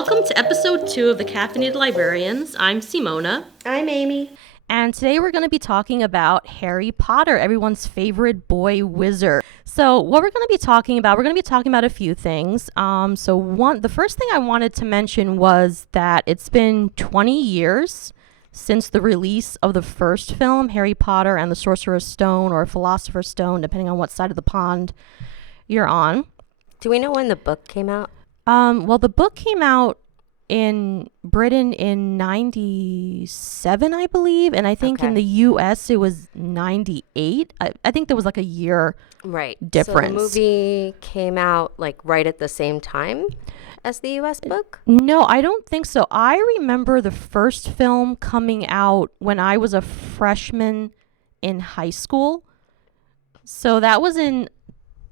Welcome to episode 2 of the Caffeinated Librarians. I'm Simona. I'm Amy. And today we're going to be talking about Harry Potter, everyone's favorite boy wizard. So what we're going to be talking about, a few things. The first thing I wanted to mention was that it's been 20 years since the release of the first film, Harry Potter and the Sorcerer's Stone or Philosopher's Stone, depending on what side of the pond you're on. Do we know when the book came out? Well, the book came out in Britain in 97, I believe. And I think in the US it was 98. I think there was like a year difference. So the movie came out like right at the same time as the US book? No, I don't think so. I remember the first film coming out when I was a freshman in high school. So that was in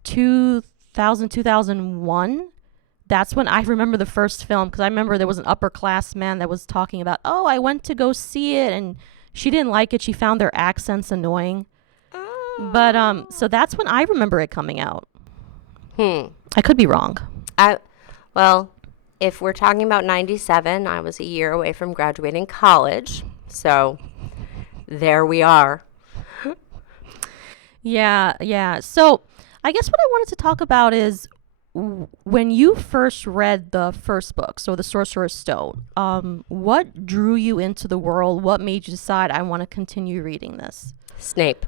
2001. That's when I remember the first film, because I remember there was an upperclassman that was talking about, I went to go see it, and she didn't like it. She found their accents annoying. But so that's when I remember it coming out. I could be wrong. Well, if we're talking about 97, I was a year away from graduating college. So there we are. Yeah. So I guess what I wanted to talk about is when you first read the first book, so The Sorcerer's Stone, what drew you into the world? What made you decide I want to continue reading this? Snape.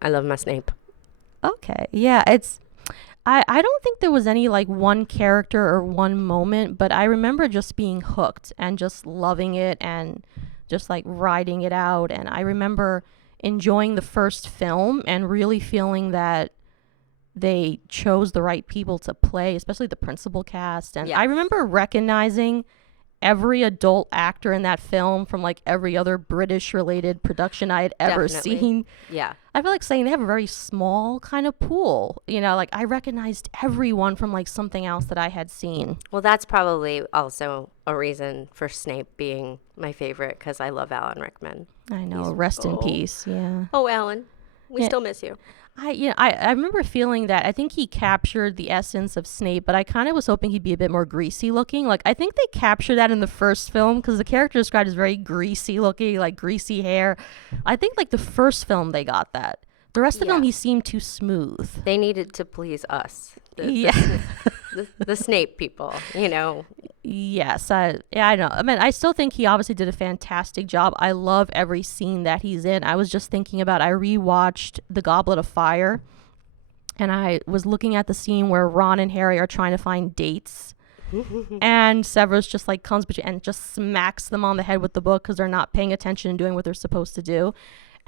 I love my Snape. Okay. Yeah, I don't think there was any like one character or one moment, but I remember just being hooked and just loving it and just like riding it out. And I remember enjoying the first film and really feeling that they chose the right people to play, especially the principal cast. And I remember recognizing every adult actor in that film from like every other British related production I had ever seen. Yeah. I feel like saying they have a very small kind of pool. You know, like I recognized everyone from like something else that I had seen. Well, that's probably also a reason for Snape being my favorite, because I love Alan Rickman. I know. Rest in peace. Yeah. Oh, Alan, we still miss you. I remember feeling that I think he captured the essence of Snape, but I kind of was hoping he'd be a bit more greasy looking. Like, I think they captured that in the first film because the character described as very greasy looking, like greasy hair. I think like the first film they got that. The rest of the film, he seemed too smooth. They needed to please us. The Snape people, you know. Yes, I know. I mean, I still think he obviously did a fantastic job. I love every scene that he's in. I was just thinking about, I rewatched The Goblet of Fire, and I was looking at the scene where Ron and Harry are trying to find dates, and Severus just like comes between and just smacks them on the head with the book because they're not paying attention and doing what they're supposed to do.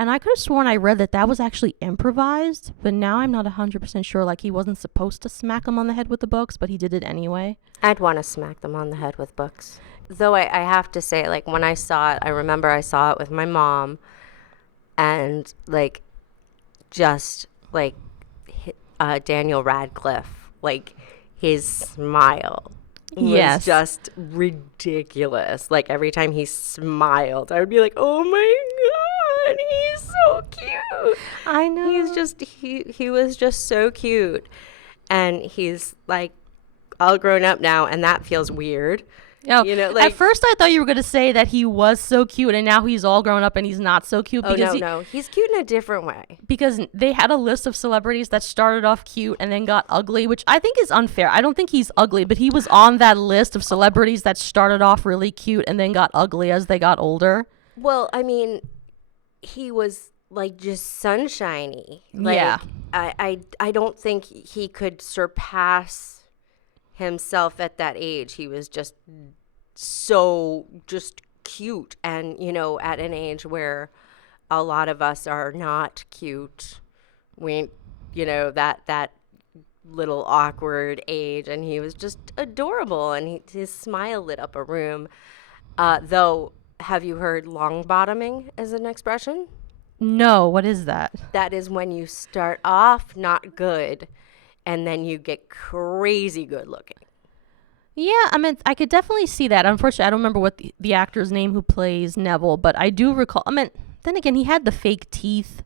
And I could have sworn I read that was actually improvised, but now I'm not 100% sure. Like, he wasn't supposed to smack them on the head with the books, but he did it anyway. I'd want to smack them on the head with books. Though I have to say, like, when I saw it, I remember I saw it with my mom, and, like, just, like, Daniel Radcliffe, like, his smile was just ridiculous. Like, every time he smiled, I would be like, oh, my God. He's so cute. I know. He's just he was just so cute, and he's like all grown up now, and that feels weird. Oh, you know, like, at first I thought you were going to say that he was so cute and now he's all grown up and he's not so cute. No, he's cute in a different way. Because they had a list of celebrities that started off cute and then got ugly, which I think is unfair. I don't think he's ugly, but he was on that list of celebrities that started off really cute and then got ugly as they got older. Well, I mean, he was like just sunshiny. Like, I don't think he could surpass himself at that age. He was just so just cute, and you know, at an age where a lot of us are not cute, we, you know, that little awkward age, and he was just adorable, and his smile lit up a room. Though, have you heard long bottoming as an expression? No, what is that? That is when you start off not good and then you get crazy good looking. Yeah, I mean, I could definitely see that. Unfortunately, I don't remember what the actor's name who plays Neville, but I do recall. I mean, then again, he had the fake teeth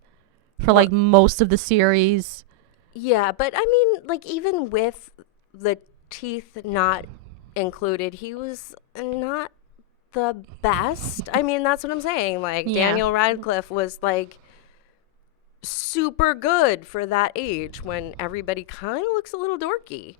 for like most of the series. Yeah, but I mean, like, even with the teeth not included, he was not the best. I mean, that's what I'm saying. Like, Yeah. Daniel Radcliffe was like super good for that age when everybody kind of looks a little dorky.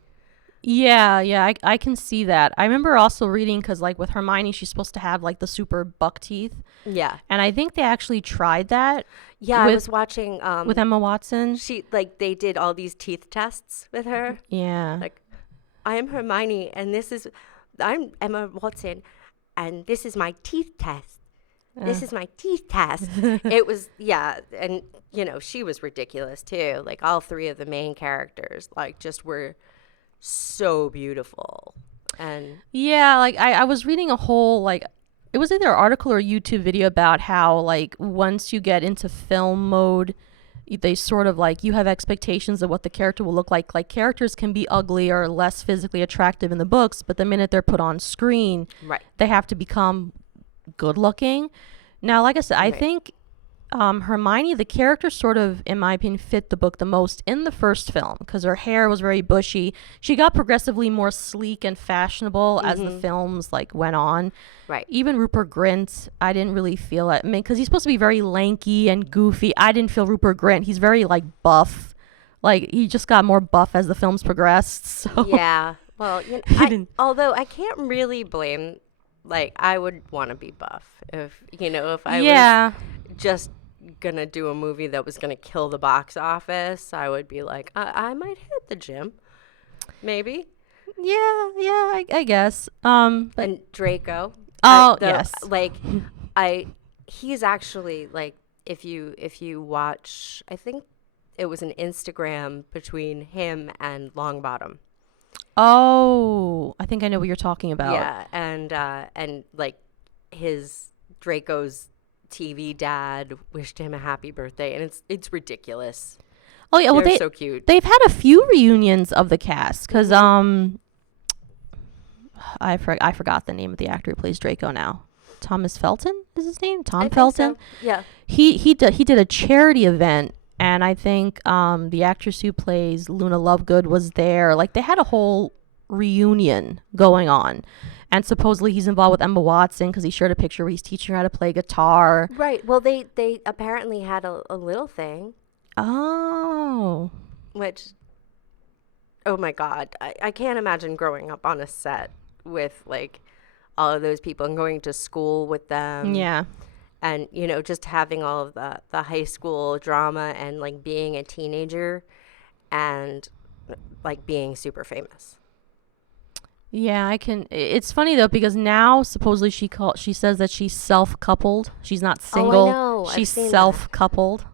Yeah, I can see that. I remember also reading, because like with Hermione, she's supposed to have like the super buck teeth. Yeah. And I think they actually tried that. Yeah, with, I was watching with Emma Watson. she like they did all these teeth tests with her. Yeah. Like, I am Hermione and I'm Emma Watson and this is my teeth test. This is my teeth test. It was, yeah, and you know, she was ridiculous too. Like, all three of the main characters like just were so beautiful. And Yeah, like I was reading a whole, like, it was either an article or a YouTube video about how like once you get into film mode, they sort of like, you have expectations of what the character will look like. Like, characters can be ugly or less physically attractive in the books, but the minute they're put on screen, right. they have to become good looking. Now, like I said, I Right. think Hermione, the character, sort of, in my opinion, fit the book the most in the first film, because her hair was very bushy. She got progressively more sleek and fashionable as the films like went on. Right. Even Rupert Grint, I didn't really feel it. I mean, because he's supposed to be very lanky and goofy. I didn't feel Rupert Grint. He's very like buff. Like, he just got more buff as the films progressed. So Yeah. Well, you know, although I can't really blame, like, I would want to be buff if, you know, if I was just gonna do a movie that was gonna kill the box office, I would be like, I might hit the gym, maybe. Yeah, I guess. But And Draco. Yes. Like, he's actually, like, if you watch, I think it was an Instagram between him and Longbottom. Oh, I think I know what you're talking about. Yeah, and like his Draco's TV dad wished him a happy birthday, and it's ridiculous. Oh yeah, well They're so cute. they've had a few reunions of the cast, because I forgot the name of the actor who plays Draco now. Thomas Felton is his name? Tom I think Felton? so. Yeah. He did a charity event, and I think the actress who plays Luna Lovegood was there. Like, they had a whole reunion going on, and supposedly he's involved with Emma Watson because he shared a picture where he's teaching her how to play guitar. Right. Well, they apparently had a little thing, Oh. which, oh my God, I can't imagine growing up on a set with like all of those people and going to school with them. Yeah. And, you know, just having all of the high school drama and like being a teenager and like being super famous. Yeah, I can. It's funny though, because now supposedly she says that she's self-coupled. She's not single. know. I've She's seen that. self-coupled.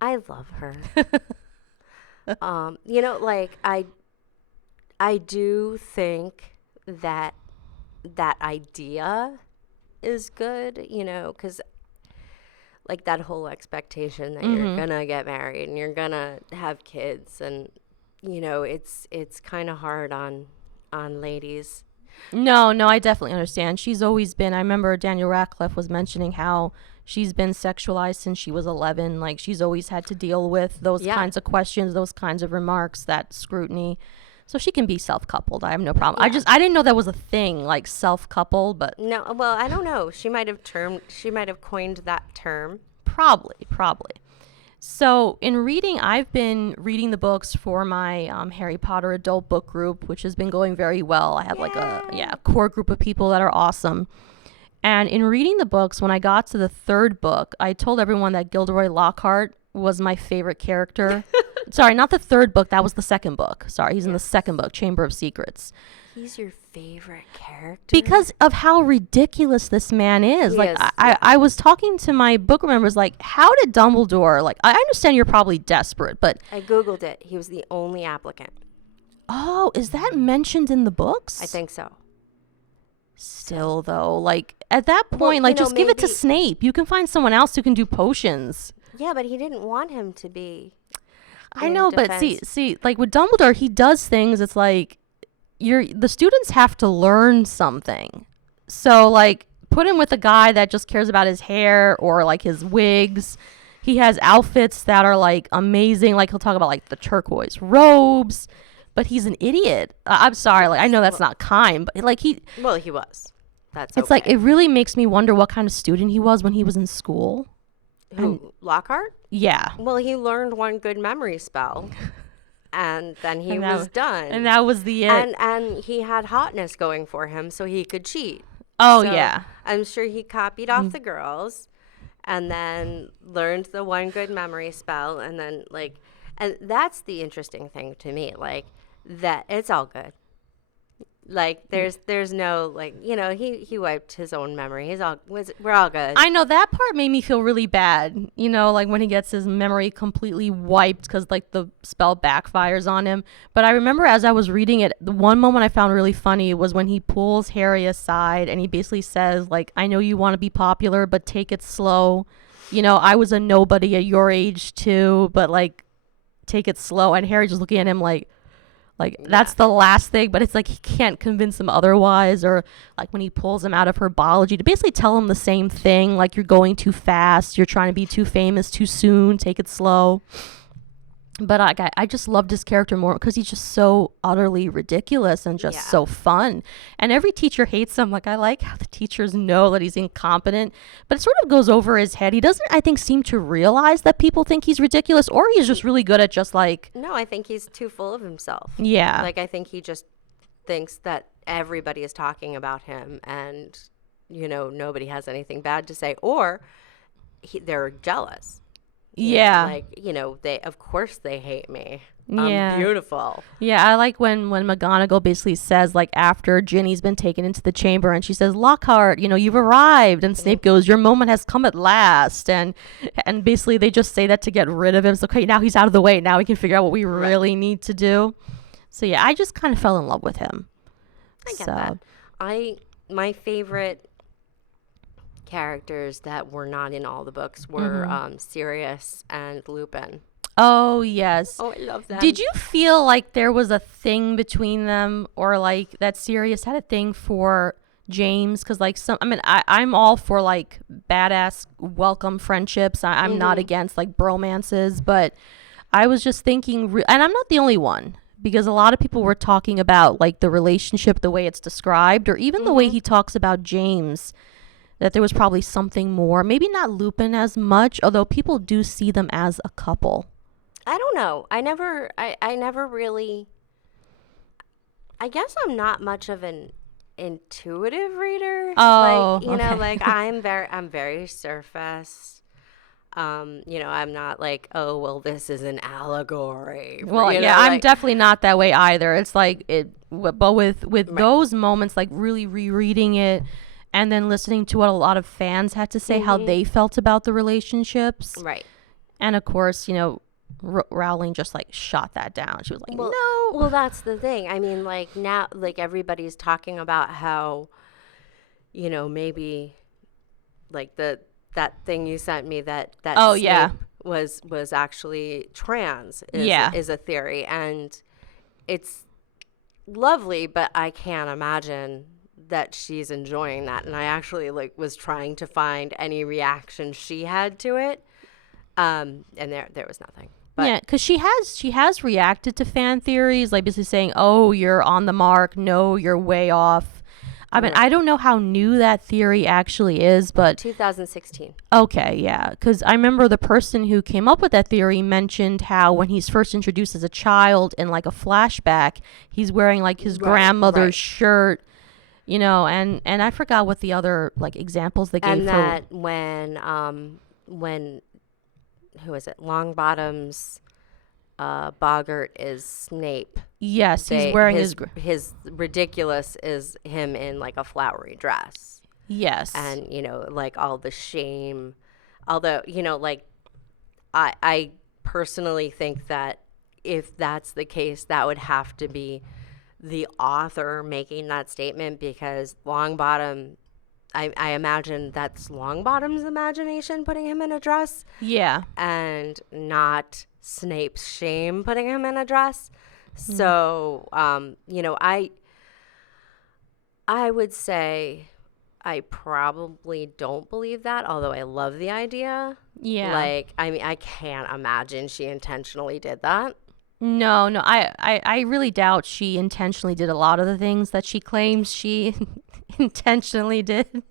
I love her. You know, like I do think that idea is good, you know, because like that whole expectation that you're gonna get married and you're gonna have kids, and you know, it's kind of hard on ladies. No, I definitely understand. She's always been. I remember Daniel Radcliffe was mentioning how she's been sexualized since she was 11. Like, she's always had to deal with those kinds of questions, those kinds of remarks, that scrutiny. So she can be self-coupled. I have no problem. Yeah. I didn't know that was a thing, like self-coupled, but No, well, I don't know. She might have coined that term. probably. So in reading, I've been reading the books for my Harry Potter adult book group, which has been going very well. I have like a core group of people that are awesome. And in reading the books, when I got to the third book, I told everyone that Gilderoy Lockhart was my favorite character. Sorry, not the third book. That was the second book. Sorry, he's in the second book, Chamber of Secrets. He's your favorite character? Because of how ridiculous this man is. He Like, is, I was talking to my book members, like, how did Dumbledore, like, I understand you're probably desperate, but... I Googled it. He was the only applicant. Oh, is that mentioned in the books? I think so. Still, though, like, at that point, Well, you like, know, just give it to maybe- Snape. You can find someone else who can do potions. Yeah, but he didn't want him to be. I in know, but defense. see, like, with Dumbledore, he does things, it's like, the students have to learn something. So, like, put him with a guy that just cares about his hair or, like, his wigs. He has outfits that are, like, amazing. Like, he'll talk about, like, the turquoise robes. but he's an idiot. I'm sorry. Like, I know that's not kind, but like Well, he was. That's it's like, it really makes me wonder what kind of student he was when he was in school. Who, Lockhart? Yeah. Well, he learned one good memory spell, and then he was done. And that was the it. And he had hotness going for him, so he could cheat. Oh, So yeah. I'm sure he copied off the girls, and then learned the one good memory spell, and then like, and that's the interesting thing to me, like that it's all good. Like there's no like, you know, he wiped his own memory. We're all good. I know that part made me feel really bad. You know, like when he gets his memory completely wiped because like the spell backfires on him. But I remember as I was reading it, the one moment I found really funny was when he pulls Harry aside and he basically says like, I know you want to be popular, but take it slow. You know, I was a nobody at your age too, but like take it slow. And Harry just looking at him like that's the last thing, but it's like he can't convince him otherwise. Or like when he pulls him out of herbology to basically tell him the same thing, like you're going too fast, you're trying to be too famous too soon, take it slow. But I just loved his character more because he's just so utterly ridiculous and just so fun. And every teacher hates him. Like, I like how the teachers know that he's incompetent, but it sort of goes over his head. He doesn't, I think, seem to realize that people think he's ridiculous, or he's just really good at just like... No, I think he's too full of himself. Yeah. Like, I think he just thinks that everybody is talking about him and, you know, nobody has anything bad to say, or they're jealous. Yeah. Like, you know, of course they hate me. Yeah. I'm beautiful. Yeah, I like when McGonagall basically says, like, after Ginny's been taken into the chamber and she says, Lockhart, you know, you've arrived. And Snape goes, your moment has come at last. And basically they just say that to get rid of him. So, okay, now he's out of the way. Now we can figure out what we really need to do. So, yeah, I just kind of fell in love with him. I get that. My favorite characters that were not in all the books were Sirius and Lupin. Oh, yes. Oh, I love that. Did you feel like there was a thing between them, or like that Sirius had a thing for James? Because like I'm all for like badass welcome friendships. I'm not against like bromances, but I was just thinking, and I'm not the only one, because a lot of people were talking about like the relationship, the way it's described, or even the way he talks about James, that there was probably something more. Maybe not Lupin as much, although people do see them as a couple. I don't know. I never really, I guess I'm not much of an intuitive reader. Oh, like, you know, like I'm very surface. You know, I'm not like, oh, well, this is an allegory. Well, you know, yeah, I'm like, definitely not that way either. It's like but with those moments, like really rereading it and then listening to what a lot of fans had to say, how they felt about the relationships. right. And of course, you know, Rowling just like shot that down. She was like, Well, no. Well, that's the thing. I mean, like now, like everybody's talking about how, you know, maybe like that thing you sent me that Oh, Snape yeah. was actually trans is a theory, and it's lovely, but I can't imagine that she's enjoying that. And I actually like was trying to find any reaction she had to it, and there was nothing. But yeah, because she has reacted to fan theories, like basically saying, oh, you're on the mark, no, you're way off. I mean, I don't know how new that theory actually is, but 2016. Okay, yeah, because I remember the person who came up with that theory mentioned how when he's first introduced as a child in like a flashback, he's wearing like his grandmother's shirt, you know, and I forgot what the other like examples they gave. And that when who is it? Longbottom's Boggart is Snape. Yes, he's wearing his ridiculous is him in like a flowery dress. Yes. And, you know, like all the shame. Although, you know, like I personally think that if that's the case, that would have to be the author making that statement, because Longbottom, I imagine that's Longbottom's imagination putting him in a dress. Yeah. And not Snape's shame putting him in a dress. So, you know, I would say I probably don't believe that, although I love the idea. Yeah. Like, I mean, I can't imagine she intentionally did that. No. I really doubt she intentionally did a lot of the things that she claims she intentionally did.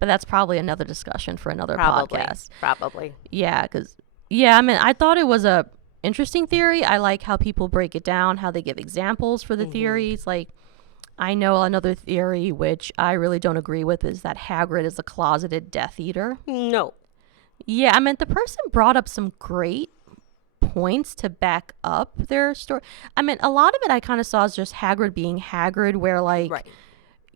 But that's probably another discussion for another podcast. Probably. Yeah, I mean, I thought it was a interesting theory. I like how people break it down, how they give examples for the theories. Like, I know another theory, which I really don't agree with, is that Hagrid is a closeted Death Eater. No. Yeah, I mean, the person brought up some great points to back up their story. I mean, a lot of it I kind of saw as just Hagrid being Hagrid, where, like, Right.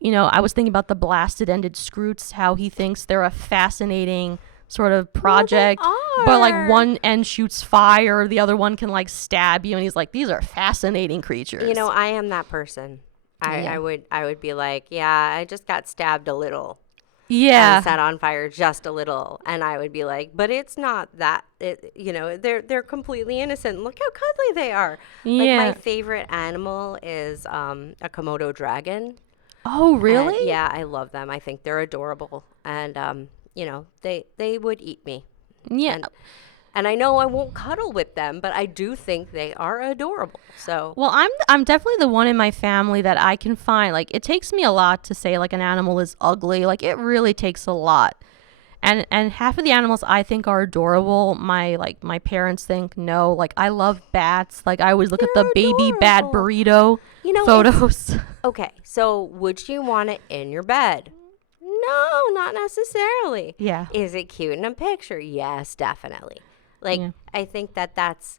you know, I was thinking about the blasted ended Scroots, how he thinks they're a fascinating sort of project, but like one end shoots fire, the other one can like stab you, and he's like, these are fascinating creatures. You know, I am that person. I would be like, yeah, I just got stabbed a little. Yeah. And set on fire just a little, and I would be like, but it's not that. You know, they're completely innocent. Look how cuddly they are. Yeah. Like, my favorite animal is a Komodo dragon. Oh, really? And, yeah, I love them. I think they're adorable, and you know, they would eat me. Yeah. And I know I won't cuddle with them, but I do think they are adorable. So, Well, I'm definitely the one in my family that I can find, like, it takes me a lot to say like an animal is ugly. Like, it really takes a lot. And half of the animals I think are adorable. My parents think no. Like, I love bats. Like, I always look at the baby bat burrito photos. Okay, so would you want it in your bed? No, not necessarily. Yeah. Is it cute in a picture? Yes, definitely. Like, I think that's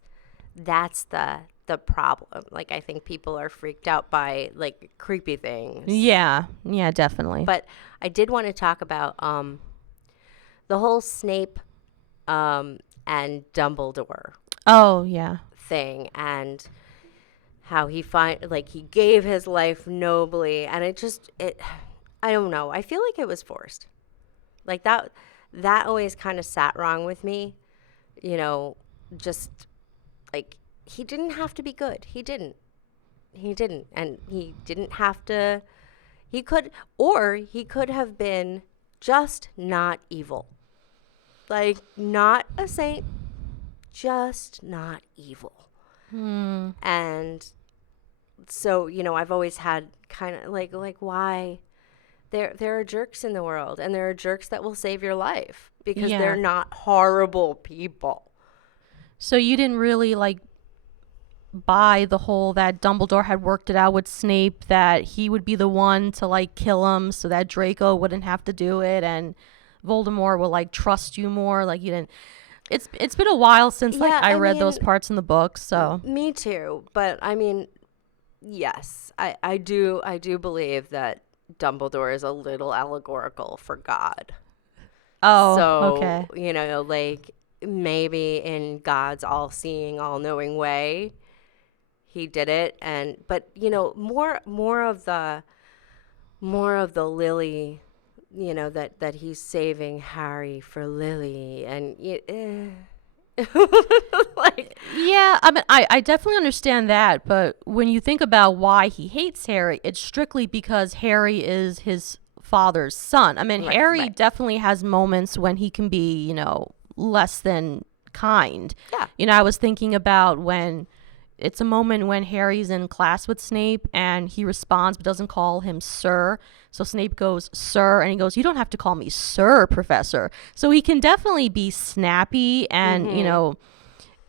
the problem. Like, I think people are freaked out by like creepy things. Yeah, definitely. But I did want to talk about the whole Snape and Dumbledore Oh, yeah. thing, and how he gave his life nobly, and I don't know. I feel like it was forced. Like, that always kind of sat wrong with me. You know, just like, he didn't have to be good. He didn't. And he didn't have to. He could have been just not evil. Like, not a saint, just not evil. And so, you know, I've always had kind of like why there are jerks in the world, and there are jerks that will save your life because they're not horrible people. So you didn't really like buy the whole that Dumbledore had worked it out with Snape that he would be the one to like kill him so that Draco wouldn't have to do it, and Voldemort will like trust you more. Like, you didn't. It's been a while since I read those parts in the book. So me too, but I mean, yes, I do believe that Dumbledore is a little allegorical for God. Oh, so, okay. You know, like, maybe in God's all-seeing, all-knowing way, he did it. But you know, more of the Lily, you know, that he's saving Harry for Lily, and like, yeah, I mean, I definitely understand that, but when you think about why he hates Harry, it's strictly because Harry is his father's son. I mean, Harry definitely has moments when he can be, you know, less than kind. Yeah. You know, I was thinking about when it's a moment when Harry's in class with Snape and he responds but doesn't call him sir. So Snape goes, sir, and he goes, you don't have to call me sir, Professor. So he can definitely be snappy and, you know,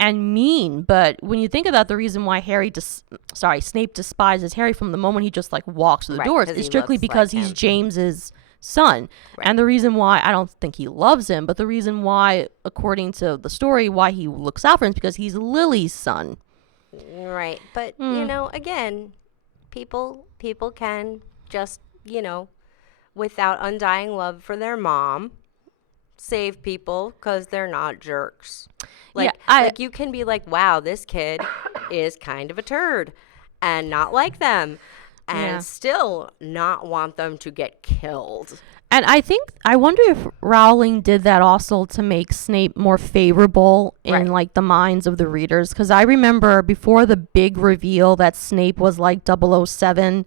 and mean. But when you think about the reason why Snape despises Harry from the moment he just like walks through the doors, it's strictly because he's James's son. And the reason why, I don't think he loves him, but the reason why, according to the story, why he looks out for him is because he's Lily's son. Right. But, you know, again, people can just, you know, without undying love for their mom, save people because they're not jerks. Like, like, you can be like, wow, this kid is kind of a turd and not like them, and still not want them to get killed. And I wonder if Rowling did that also to make Snape more favorable in like the minds of the readers. Because I remember before the big reveal that Snape was like 007,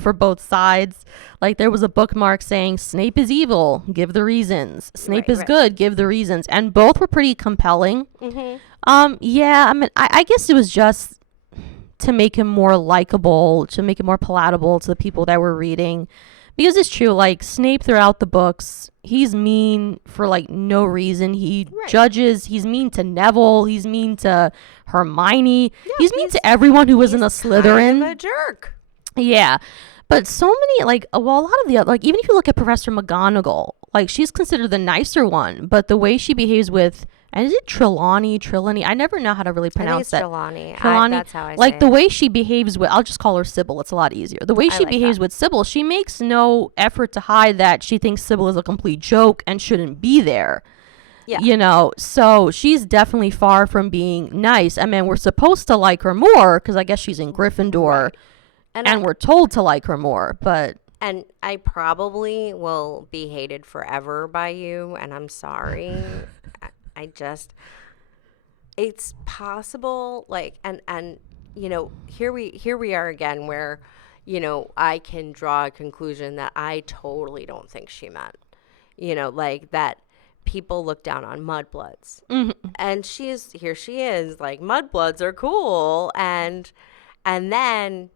for both sides. Like there was a bookmark saying Snape is evil, give the reasons. Snape is good, give the reasons. And both were pretty compelling. Yeah, I mean, I guess it was just to make him more likable, to make it more palatable to the people that were reading. Because it's true, like Snape throughout the books, he's mean for like no reason. He judges, he's mean to Neville, he's mean to Hermione, he's mean to everyone who isn't a Slytherin. Kind of a jerk. Yeah. But so many, like, well, a lot of the other, like, even if you look at Professor McGonagall, like, she's considered the nicer one, but the way she behaves with, and is it Trelawney? I never know how to really pronounce that. Trelawney. That's how I say like, it. the way she behaves with, I'll just call her Sybil, it's a lot easier. The way she behaves with Sybil, she makes no effort to hide that she thinks Sybil is a complete joke and shouldn't be there. Yeah. So she's definitely far from being nice. I mean, we're supposed to like her more, because I guess she's in Gryffindor. Right. And we're told to like her more, but... And I probably will be hated forever by you, and I'm sorry. I just... It's possible, like, and here we are again where, I can draw a conclusion that I totally don't think she meant. Like, that people look down on mudbloods. Mm-hmm. And here she is, like, mudbloods are cool, and then...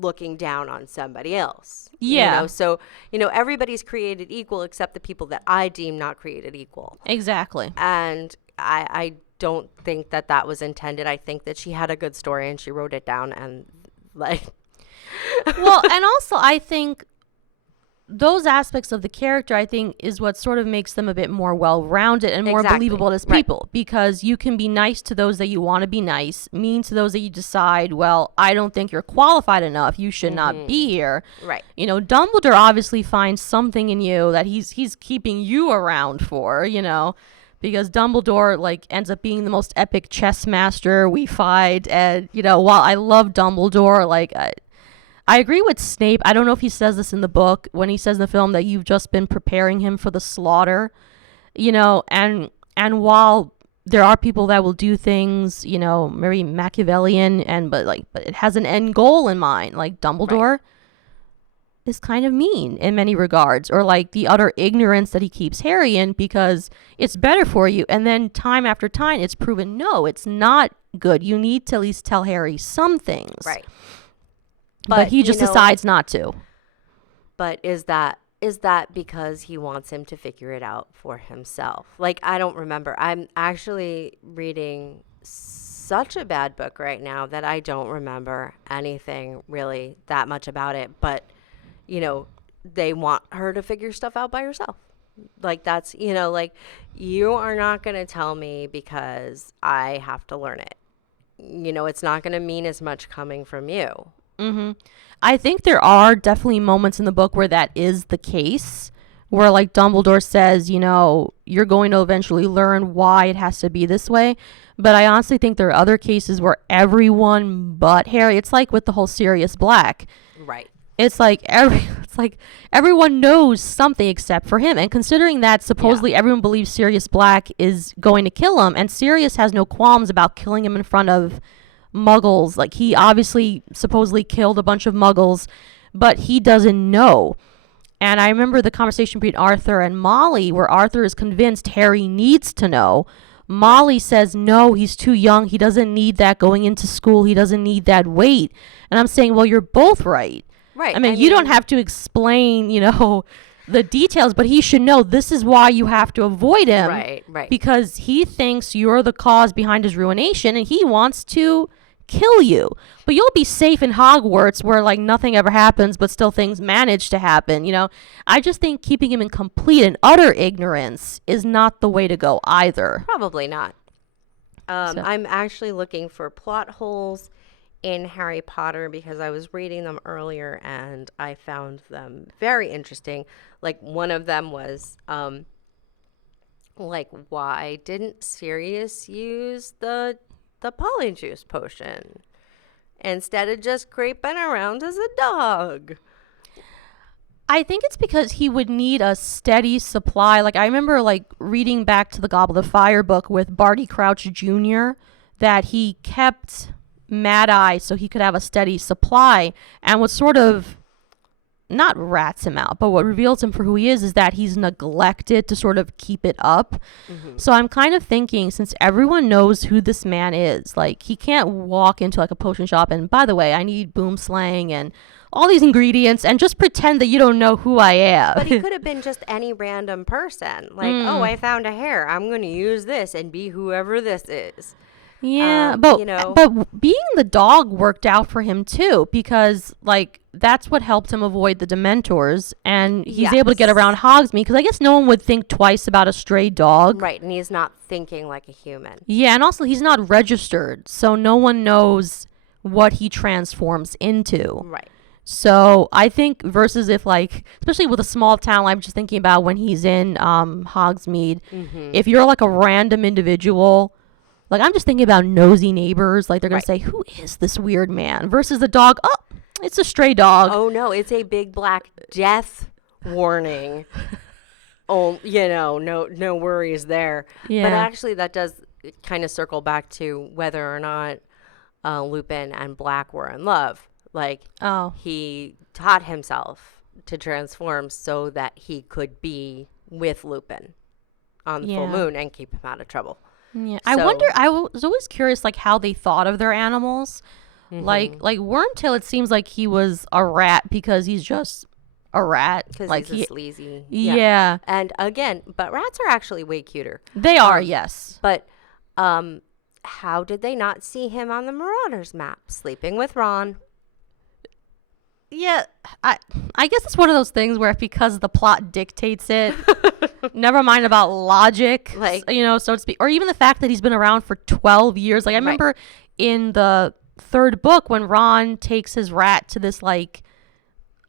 looking down on somebody else. Yeah. So, everybody's created equal except the people that I deem not created equal. Exactly. And I don't think that was intended. I think that she had a good story and she wrote it down and, like... Well, and also I think those aspects of the character, I think, is what sort of makes them a bit more well-rounded and more believable as people. Because you can be nice to those that you want to be nice, mean to those that you decide, well, I don't think you're qualified enough, you should not be here. Right. Dumbledore obviously finds something in you that he's keeping you around for, because Dumbledore, like, ends up being the most epic chess master we find. And, while I love Dumbledore, like... I agree with Snape. I don't know if he says this in the book, when he says in the film that you've just been preparing him for the slaughter, and while there are people that will do things, very Machiavellian, but it has an end goal in mind. Like Dumbledore is kind of mean in many regards, or like the utter ignorance that he keeps Harry in because it's better for you. And then time after time, it's proven, no, it's not good. You need to at least tell Harry some things. Right. But he just decides not to. But is that because he wants him to figure it out for himself? Like, I don't remember. I'm actually reading such a bad book right now that I don't remember anything really that much about it. But, they want her to figure stuff out by herself. Like, that's, like, you are not going to tell me because I have to learn it. It's not going to mean as much coming from you. Mm-hmm. I think there are definitely moments in the book where that is the case, where like Dumbledore says, you're going to eventually learn why it has to be this way. But I honestly think there are other cases where everyone but Harry, it's like with the whole Sirius Black. Right. It's like everyone knows something except for him. And considering that supposedly everyone believes Sirius Black is going to kill him, and Sirius has no qualms about killing him in front of Muggles. Like, he obviously supposedly killed a bunch of Muggles, but he doesn't know. And I remember the conversation between Arthur and Molly, where Arthur is convinced Harry needs to know. Molly says, no, he's too young. He doesn't need that going into school. He doesn't need that weight. And I'm saying, well, you're both right. Right. I mean, you don't have to explain, the details, but he should know this is why you have to avoid him. Right. Because he thinks you're the cause behind his ruination, and he wants to kill you. But you'll be safe in Hogwarts where like nothing ever happens, but still things manage to happen. I just think keeping him in complete and utter ignorance is not the way to go either. Probably not. I'm actually looking for plot holes in Harry Potter because I was reading them earlier and I found them very interesting. Like, one of them was like, why didn't Sirius use the polyjuice potion instead of just creeping around as a dog? I think it's because he would need a steady supply. Like, I remember like reading back to the Goblet of Fire book with Barty Crouch Jr. that he kept Mad Eye so he could have a steady supply, and what sort of not rats him out, but what reveals him for who he is that he's neglected to sort of keep it up. So I'm kind of thinking, since everyone knows who this man is, like he can't walk into like a potion shop and, by the way, I need boom slang and all these ingredients and just pretend that you don't know who I am. But he could have been just any random person. Like, oh, I found a hair. I'm going to use this and be whoever this is. Yeah, but being the dog worked out for him too, because like that's what helped him avoid the Dementors, and he's able to get around Hogsmeade, because I guess no one would think twice about a stray dog. Right, and he's not thinking like a human. Yeah, and also he's not registered, so no one knows what he transforms into. Right. So I think versus if like, especially with a small town, I'm just thinking about when he's in Hogsmeade, if you're like a random individual, like I'm just thinking about nosy neighbors, like they're going to say, who is this weird man? Versus the dog, oh, it's a stray dog. Oh no, it's a big black death warning. Oh, no worries there. Yeah. But actually that does kind of circle back to whether or not Lupin and Black were in love. Like, he taught himself to transform so that he could be with Lupin on the full moon and keep him out of trouble. Yeah, I was always curious, like, how they thought of their animals. Like Wormtail, it seems like he was a rat because he's just a rat. Because like he's a sleazy. Yeah. And again, but rats are actually way cuter. They are, yes. But how did they not see him on the Marauders map, sleeping with Ron? Yeah, I guess it's one of those things where because the plot dictates it, never mind about logic, like, so to speak, or even the fact that he's been around for 12 years. Like I remember in the third book when Ron takes his rat to this like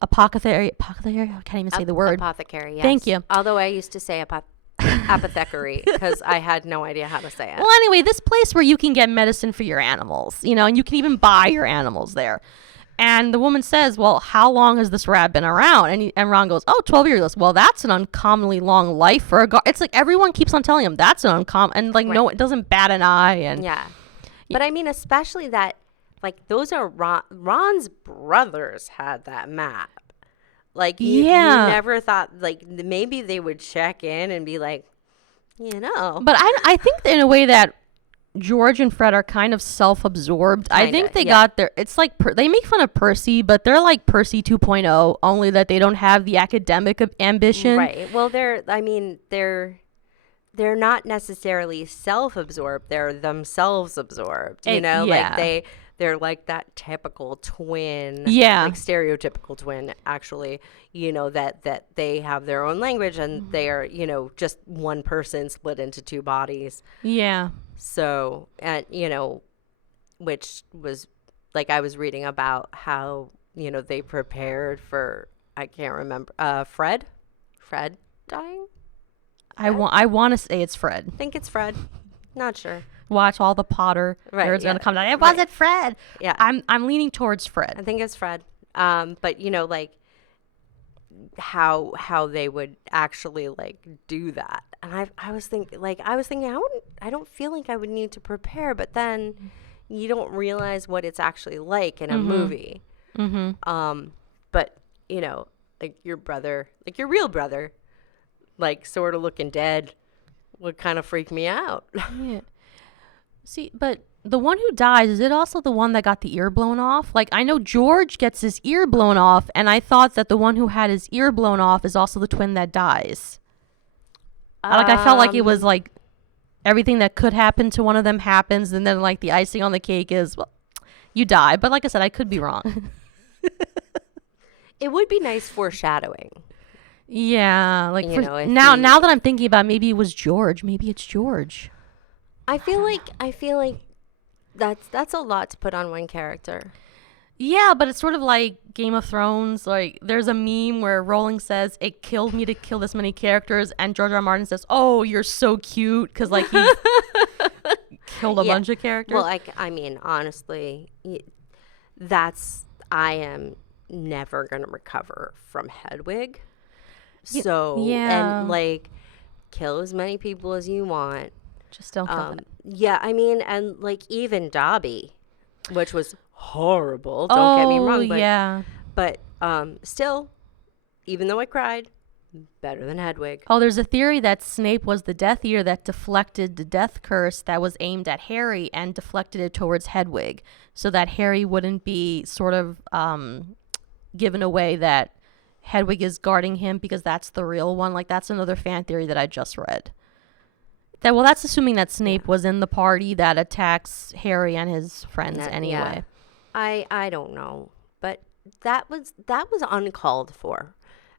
apothecary. I can't even say the word. Apothecary. Yes. Thank you. Although I used to say apothecary because I had no idea how to say it. Well, anyway, this place where you can get medicine for your animals, and you can even buy your animals there. And the woman says, well, how long has this rat been around? And Ron goes, 12 years. He goes, well, that's an uncommonly long life for a guard. It's like everyone keeps on telling him that's an uncommon. And like, no, it doesn't bat an eye. And yeah. But I mean, especially that, like, those are Ron's brothers had that map. Like, you never thought, like, maybe they would check in and be like, But I think in a way that George and Fred are kind of self-absorbed. I think they got their, it's like, they make fun of Percy, but they're like Percy 2.0, only that they don't have the academic ambition. Right. Well, they're not necessarily self-absorbed. They're themselves absorbed, like they're like that typical twin, like stereotypical twin, actually, that they have their own language and they are, just one person split into two bodies. Yeah. So, and, which was like, I was reading about how, they prepared for, I can't remember, Fred dying. I want to say it's Fred. I think it's Fred. Not sure. Watch all the Potter nerds gonna come down. It wasn't Fred. Yeah. I'm leaning towards Fred. I think it's Fred. But like how they would actually like do that. And I was thinking I don't feel like I would need to prepare, but then you don't realize what it's actually like in a movie. But like your brother, like your real brother, like sort of looking dead would kind of freak me out. Yeah. See, but the one who dies, is it also the one that got the ear blown off? Like, I know George gets his ear blown off, and I thought that the one who had his ear blown off is also the twin that dies. Like, I felt like it was, like, everything that could happen to one of them happens, and then, like, the icing on the cake is, well, you die. But like I said, I could be wrong. It would be nice foreshadowing. Yeah. Like, now that I'm thinking about it, maybe it was George. Maybe it's George. I feel like that's a lot to put on one character. Yeah, but it's sort of like Game of Thrones. Like, there's a meme where Rowling says, it killed me to kill this many characters, and George R. R. Martin says, oh, you're so cute, because, like, he killed a bunch of characters. Well, I mean, honestly, I am never going to recover from Hedwig. So, and, like, kill as many people as you want. Just don't kill them. Yeah, I mean, and like even Dobby, which was horrible. Don't get me wrong, but yeah. but still, even though I cried, better than Hedwig. Oh, there's a theory that Snape was the Death Eater that deflected the death curse that was aimed at Harry and deflected it towards Hedwig, so that Harry wouldn't be sort of given away that Hedwig is guarding him because that's the real one. Like, that's another fan theory that I just read. That's assuming that Snape was in the party that attacks Harry and his friends anyway. Yeah. I don't know, but that was uncalled for.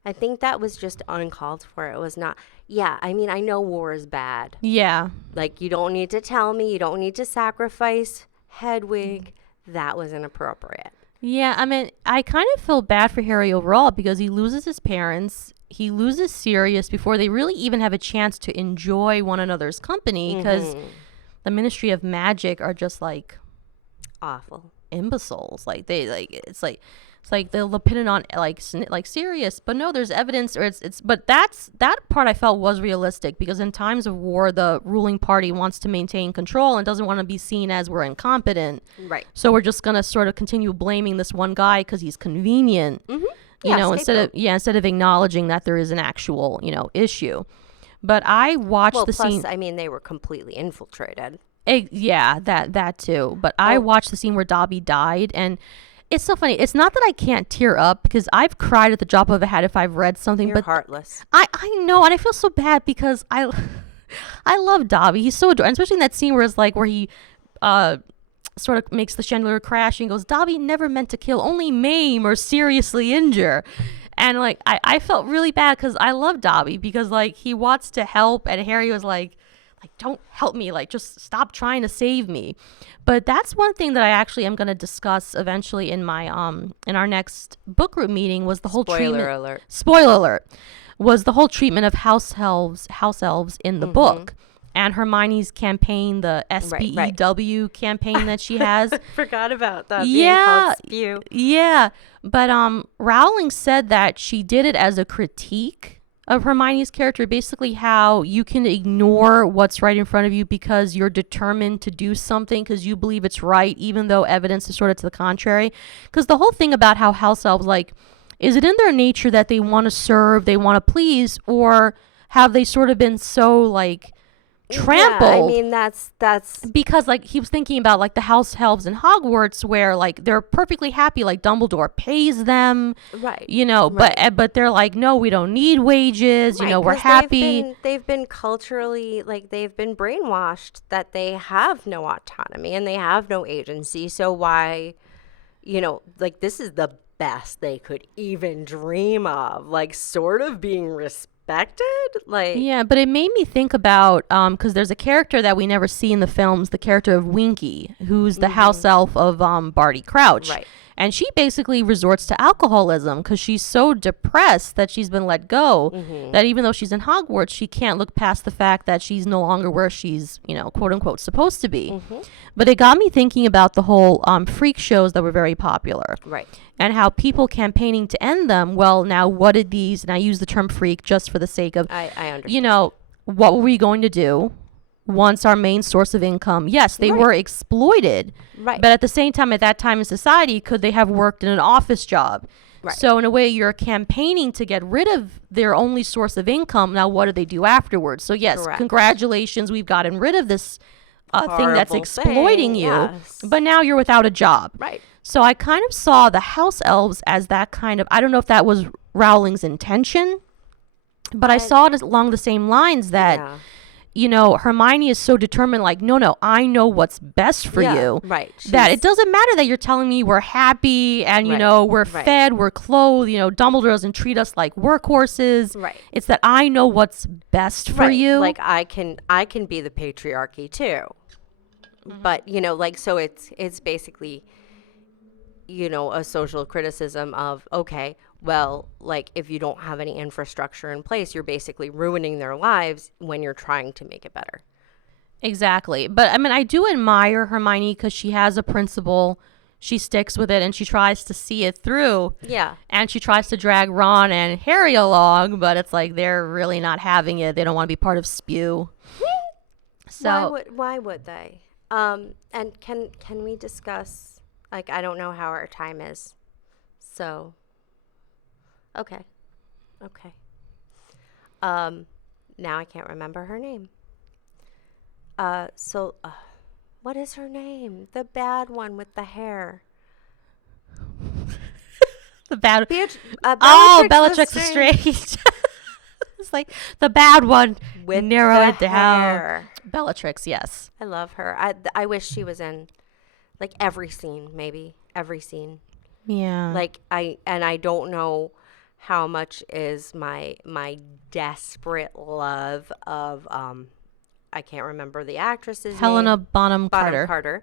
I think that was just uncalled for. It was not. Yeah, I mean, I know war is bad. Yeah. Like, you don't need to tell me. You don't need to sacrifice Hedwig. That was inappropriate. Yeah, I mean, I kind of feel bad for Harry overall because he loses his parents. He loses Sirius before they really even have a chance to enjoy one another's company because the Ministry of Magic are just like awful imbeciles. Like it's like they'll pin it on like Sirius, but no, there's evidence, or but that part I felt was realistic because in times of war, the ruling party wants to maintain control and doesn't want to be seen as we're incompetent. Right. So we're just gonna sort of continue blaming this one guy because he's convenient. You know, instead of acknowledging that there is an actual, issue. But I watched the scene. I mean, they were completely infiltrated. Yeah, that too. But I watched the scene where Dobby died, and it's so funny. It's not that I can't tear up because I've cried at the drop of a hat if I've read something. You're but heartless. I know, and I feel so bad because I love Dobby. He's so adorable, especially in that scene where it's like where he sort of makes the chandelier crash and goes, Dobby never meant to kill, only maim or seriously injure. And like I felt really bad because I love Dobby because like he wants to help, and Harry was like don't help me, like just stop trying to save me. But that's one thing that I actually am going to discuss eventually in my in our next book group meeting was the whole spoiler alert was the whole treatment of house elves in the book. And Hermione's campaign, the SBEW campaign that she has. I forgot about that. Yeah. Being called Spew. Yeah. But Rowling said that she did it as a critique of Hermione's character, basically how you can ignore what's right in front of you because you're determined to do something because you believe it's right, even though evidence is sort of to the contrary. Because the whole thing about how house elves, like, is it in their nature that they want to serve, they want to please, or have they sort of been so, like, trampled? Yeah, I mean, that's because like he was thinking about like the house elves in Hogwarts where like they're perfectly happy, like Dumbledore pays them, right, but they're like, no, we don't need wages, right, we're happy. They've been culturally, like, they've been brainwashed that they have no autonomy and they have no agency, so why, like, this is the best they could even dream of, like, sort of being respected. Like, yeah, but it made me think about because there's a character that we never see in the films, the character of Winky, who's the house elf of Barty Crouch, right? And she basically resorts to alcoholism because she's so depressed that she's been let go that even though she's in Hogwarts, she can't look past the fact that she's no longer where she's, quote unquote, supposed to be. But it got me thinking about the whole freak shows that were very popular. Right. And how people campaigning to end them, well, now what did these, and I use the term freak just for the sake of, I understand. What were we going to do once our main source of income? Yes, they were exploited. Right. But at the same time, at that time in society, could they have worked in an office job? Right. So in a way, you're campaigning to get rid of their only source of income. Now, what do they do afterwards? So yes, congratulations, we've gotten rid of this thing that's exploiting you. Yes. But now you're without a job. Right. So I kind of saw the house elves as that kind of, I don't know if that was Rowling's intention, but I saw it along the same lines that, Hermione is so determined, like, no, I know what's best for you. Right. That it doesn't matter that you're telling me we're happy and, we're fed, we're clothed, Dumbledore doesn't treat us like workhorses. Right. It's that I know what's best for you. Like, I can be the patriarchy too. But, so it's basically, a social criticism of, okay, well, like, if you don't have any infrastructure in place, you're basically ruining their lives when you're trying to make it better. Exactly. But I mean, I do admire Hermione because she has a principle. She sticks with it and she tries to see it through. Yeah. And she tries to drag Ron and Harry along, but it's like they're really not having it. They don't want to be part of Spew. So why would they? And can we discuss Like, I don't know how our time is. So, okay. Okay. Now I can't remember her name. What is her name? The bad one with the hair. The bad. Bellatrix Bellatrix Lestrange. It's like the bad one. With narrow the it down. hair. Bellatrix, yes. I love her. I wish she was in, like, every scene, maybe. Every scene. Yeah. Like, I don't know how much is my desperate love of, I can't remember the actress's Helena name. Bonham Bonham Carter. Carter.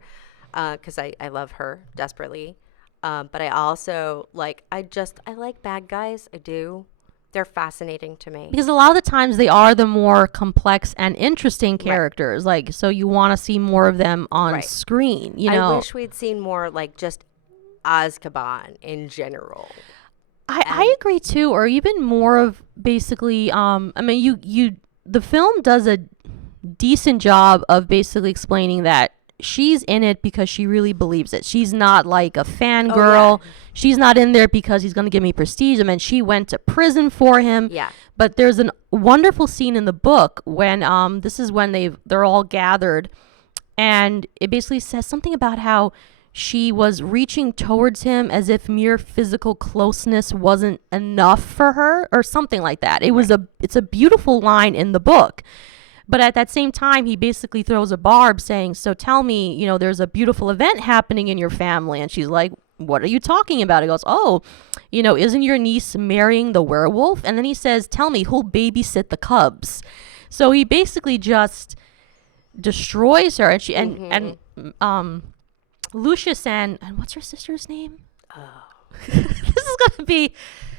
Because I love her desperately. But I also, like, I like bad guys. I do. They're fascinating to me. Because a lot of the times they are the more complex and interesting characters. Right. Like, so you want to see more of them on screen, you know? I wish we'd seen more, like, just Azkaban in general. I agree too, or even more of basically, I mean, the film does a decent job of basically explaining that she's in it because she really believes it. She's not like a fangirl. Oh, yeah. She's not in there because he's going to give me prestige. I mean, she went to prison for him. Yeah. But there's a wonderful scene in the book when this is when they're all gathered, and it basically says something about how she was reaching towards him as if mere physical closeness wasn't enough for her, or something like that. It's a beautiful line in the book. But at that same time, he basically throws a barb saying, so tell me, you know, there's a beautiful event happening in your family. And she's like, what are you talking about? He goes, oh, you know, isn't your niece marrying the werewolf? And then he says, tell me, who'll babysit the cubs? So he basically just destroys her. And she and Lucius and what's her sister's name? Oh.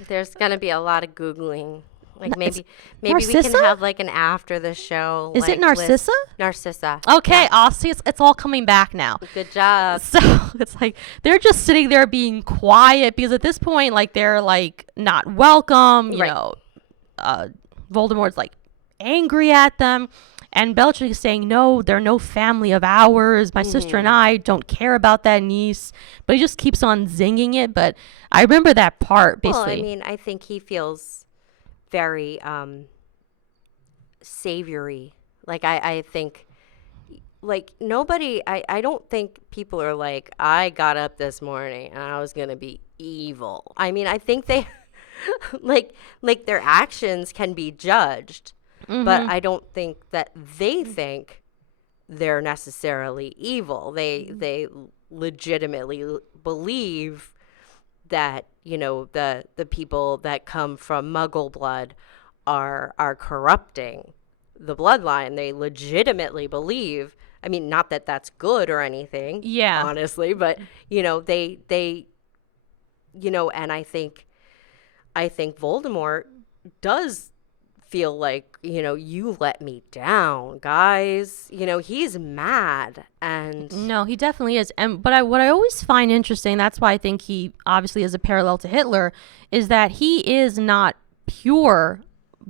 There's gonna be a lot of Googling. Like, maybe Narcissa? we can have, like, an after the show. Is it Narcissa? Narcissa. Okay, yeah. I'll see. It's all coming back now. Good job. So it's like they're just sitting there being quiet because at this point, like, they're like not welcome. You know, Voldemort's like angry at them, and Bellatrix is saying, "No, they're no family of ours. My sister and I don't care about that niece." But he just keeps on zinging it. But I remember that part basically. Well, I mean, I think he feels very savory. Like, I think, like, I don't think people are like, I got up this morning and I was gonna be evil. I mean, I think they like their actions can be judged, but I don't think that they think they're necessarily evil. They legitimately believe that, you know, the people that come from Muggle blood are corrupting the bloodline. They legitimately believe. I mean, not that that's good or anything, honestly, but, you know, they you know, and I think Voldemort does feel like, you know, you let me down, guys. You know, he's mad. And no, he definitely is. But what I always find interesting, that's why I think he obviously is a parallel to Hitler, is that he is not pure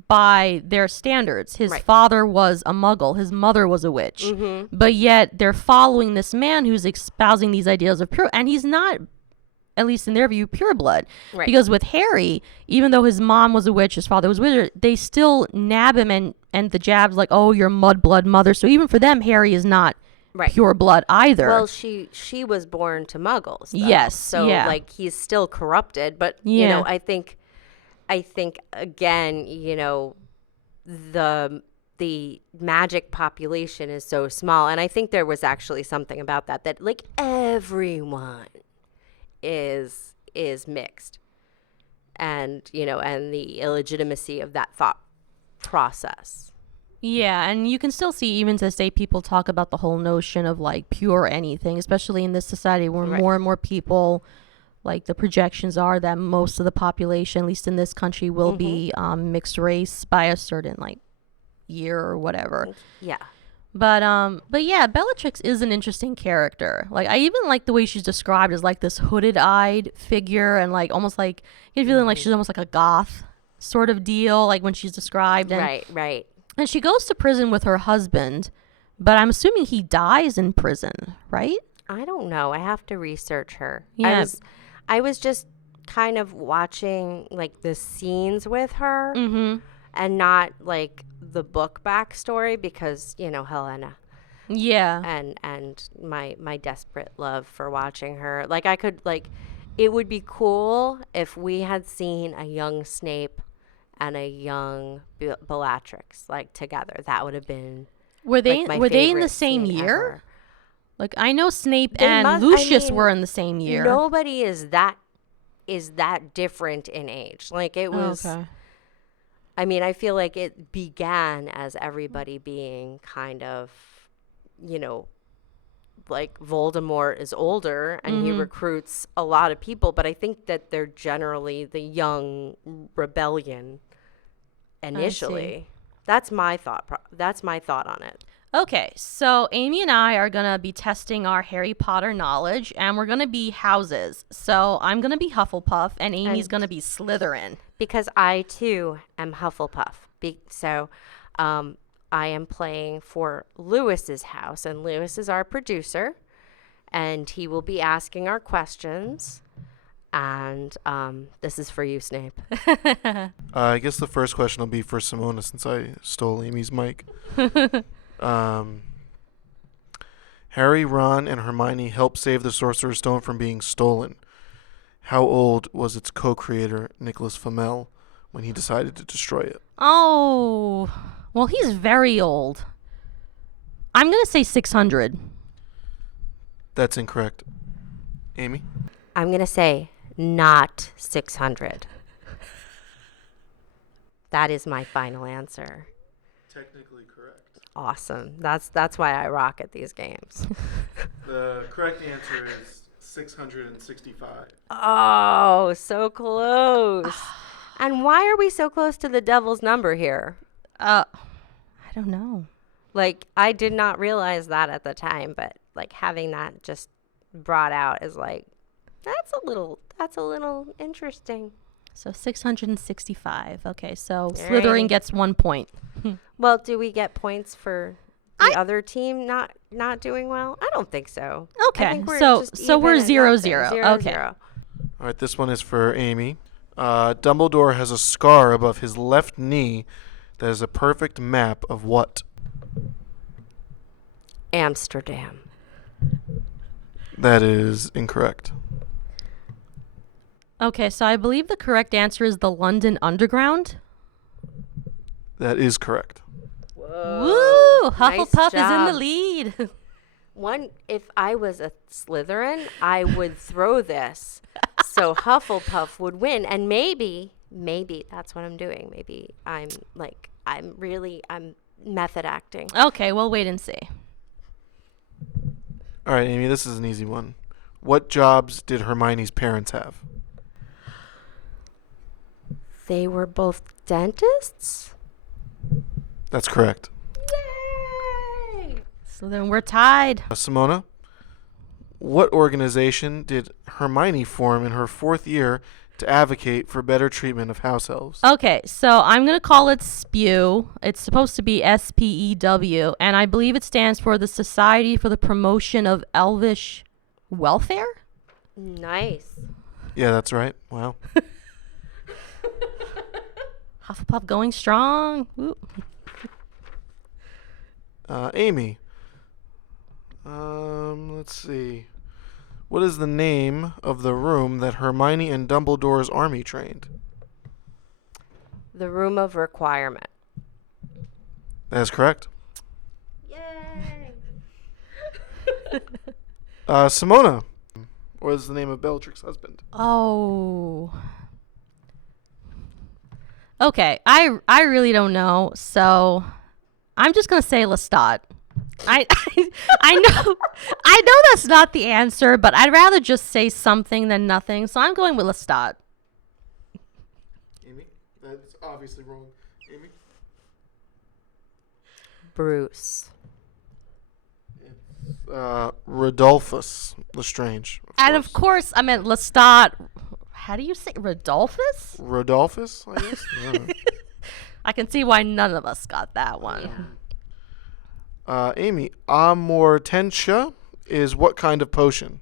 by their standards. His father was a Muggle, his mother was a witch, but yet they're following this man who's espousing these ideas of pure, and he's not, at least in their view, pure blood. Right. Because with Harry, even though his mom was a witch, his father was a wizard, they still nab him, and the jab's like, oh, you're mudblood mother. So even for them, Harry is not pure blood either. Well, she was born to Muggles, though. Yes. So like, he's still corrupted, but you know, I think again, you know, the magic population is so small, and I think there was actually something about that like everyone is mixed, and, you know, and the illegitimacy of that thought process. Yeah, and you can still see, even to this day, people talk about the whole notion of, like, pure anything, especially in this society where more and more people, like, the projections are that most of the population, at least in this country, will be mixed race by a certain, like, year or whatever. Yeah. But yeah, Bellatrix is an interesting character. Like, I even like the way she's described as, like, this hooded-eyed figure, and, like, almost like, you're feeling like she's almost like a goth sort of deal, like, when she's described. And, right. And she goes to prison with her husband, but I'm assuming he dies in prison, right? I don't know. I have to research her. Yeah. I was just kind of watching like the scenes with her and not like the book backstory because, Helena. Yeah. And my desperate love for watching her. Like I could like it would be cool if we had seen a young Snape and a young Bellatrix like together. That would have been Were they like, my in the favorite same scene year? ever. Like I know Snape They and Lucius were in the same year. Nobody is that different in age. Like it was Okay. I mean, I feel like it began as everybody being kind of, like Voldemort is older and he recruits a lot of people, but I think that they're generally the young rebellion initially. That's my thought. That's my thought on it. Okay, so Amy and I are going to be testing our Harry Potter knowledge, and we're going to be houses. So I'm going to be Hufflepuff, and Amy's going to be Slytherin. Because I, too, am Hufflepuff. So I am playing for Lewis's house, and Lewis is our producer, and he will be asking our questions. And this is for you, Snape. I guess the first question will be for Simona since I stole Amy's mic. Harry, Ron, and Hermione helped save the Sorcerer's Stone from being stolen. How old was its co-creator, Nicholas Flamel, when he decided to destroy it? Oh, well, he's very old. I'm going to say 600. That's incorrect. Amy? I'm going to say not 600. That is my final answer. Technically correct. Awesome. That's why I rock at these games. The correct answer is 665. Oh, so close. And why are we so close to the devil's number here? I don't know. Like, I did not realize that at the time, but like having that just brought out is like, that's a little interesting. So 665. Okay, so Alrighty. Slytherin gets 1 point. Well, do we get points for the other team not doing well? I don't think so. I Okay, think we're so just we're even at 0-0. nothing. Okay. 0-0. All right, this one is for Amy. Dumbledore has a scar above his left knee that is a perfect map of what? Amsterdam. That is incorrect. Okay, so I believe the correct answer is the London Underground. That is correct. Woo! Nice Hufflepuff is in the job. lead. If I was a Slytherin, I would throw this so Hufflepuff would win. And maybe that's what I'm doing. Maybe I'm method acting. Okay, we'll wait and see. All right, Amy, this is an easy one. What jobs did Hermione's parents have? They were both dentists? That's correct. Yay! So then we're tied. Simona, what organization did Hermione form in her 4th year to advocate for better treatment of house elves? Okay, so I'm going to call it SPEW. It's supposed to be SPEW, and I believe it stands for the Society for the Promotion of Elvish Welfare? Nice. Yeah, that's right. Wow. Hufflepuff going strong. Woo. Amy, let's see. What is the name of the room that Hermione and Dumbledore's army trained? The Room of Requirement. That is correct. Yay! Simona, what is the name of Bellatrix's husband? Oh. Okay, I really don't know, so I'm just gonna say Lestat. I know that's not the answer, but I'd rather just say something than nothing, so I'm going with Lestat. Amy, that's obviously wrong. Amy, Bruce. it's Rodolphus Lestrange. And of course, I meant Lestat. How do you say Rodolphus? Rodolphus, I guess. I don't know. I can see why none of us got that one. Yeah. Amy, Amortentia is what kind of potion?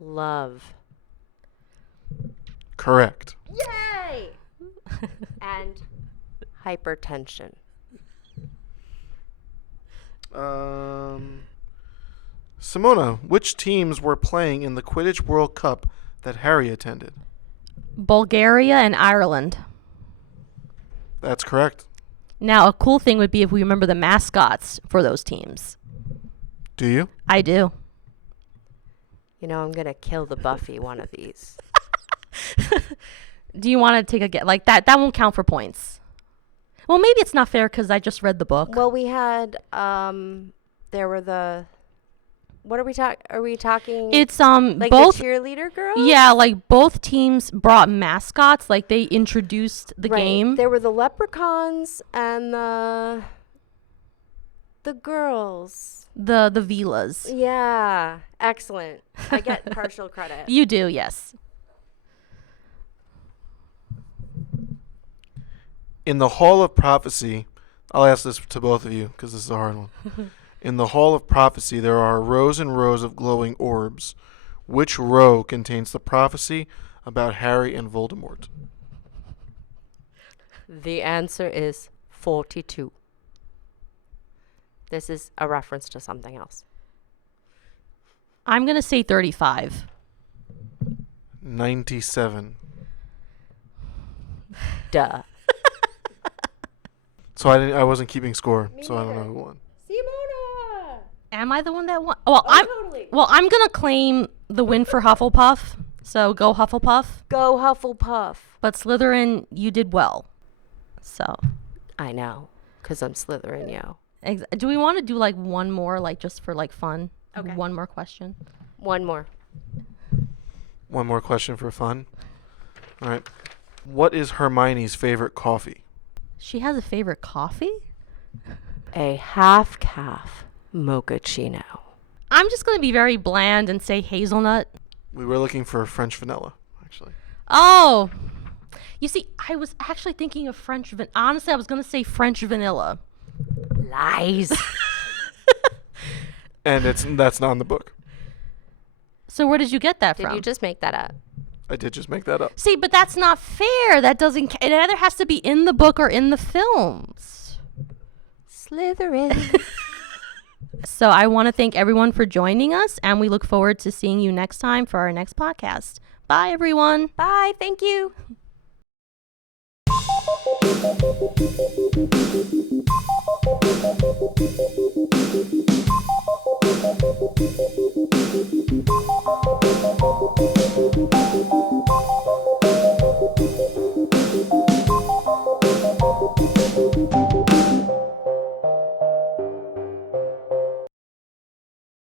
Love. Correct. Yay! And hypertension. Simona, which teams were playing in the Quidditch World Cup that Harry attended? Bulgaria and Ireland. That's correct. Now, a cool thing would be if we remember the mascots for those teams. Do you? I do. You know, I'm going to kill the Buffy one of these. Do you want to take a guess? Like that won't count for points. Well, maybe it's not fair because I just read the book. Well, we had, there were the, what are we talking? Are we talking? It's like both the cheerleader girls? Yeah, like both teams brought mascots. Like they introduced the game. There were the leprechauns and the girls. The Vilas. Yeah, excellent. I get partial credit. You do, yes. In the Hall of Prophecy, I'll ask this to both of you because this is a hard one. In the Hall of Prophecy, there are rows and rows of glowing orbs. Which row contains the prophecy about Harry and Voldemort? The answer is 42. This is a reference to something else. I'm going to say 35. 97. Duh. So I wasn't keeping score, so I don't know who won. Simona! Am I the one that won? Well, I'm going to claim the win for Hufflepuff. So go Hufflepuff. Go Hufflepuff. But Slytherin, you did well. So. I know, because I'm Slytherin, yo. Do we want to do like one more, like just for like fun? Okay. One more question. One more. One more question for fun. All right. What is Hermione's favorite coffee? She has a favorite coffee? A half-calf mochaccino. I'm just going to be very bland and say hazelnut. We were looking for French vanilla, actually. Oh. You see, I was actually thinking of French vanilla. Honestly, I was going to say French vanilla. Lies. And that's not in the book. So where did you get that Did from? you just make that up? I did just make that up. See, but that's not fair. That doesn't. It either has to be in the book or in the films. Slytherin. So I want to thank everyone for joining us, and we look forward to seeing you next time for our next podcast. Bye, everyone. Bye. Thank you.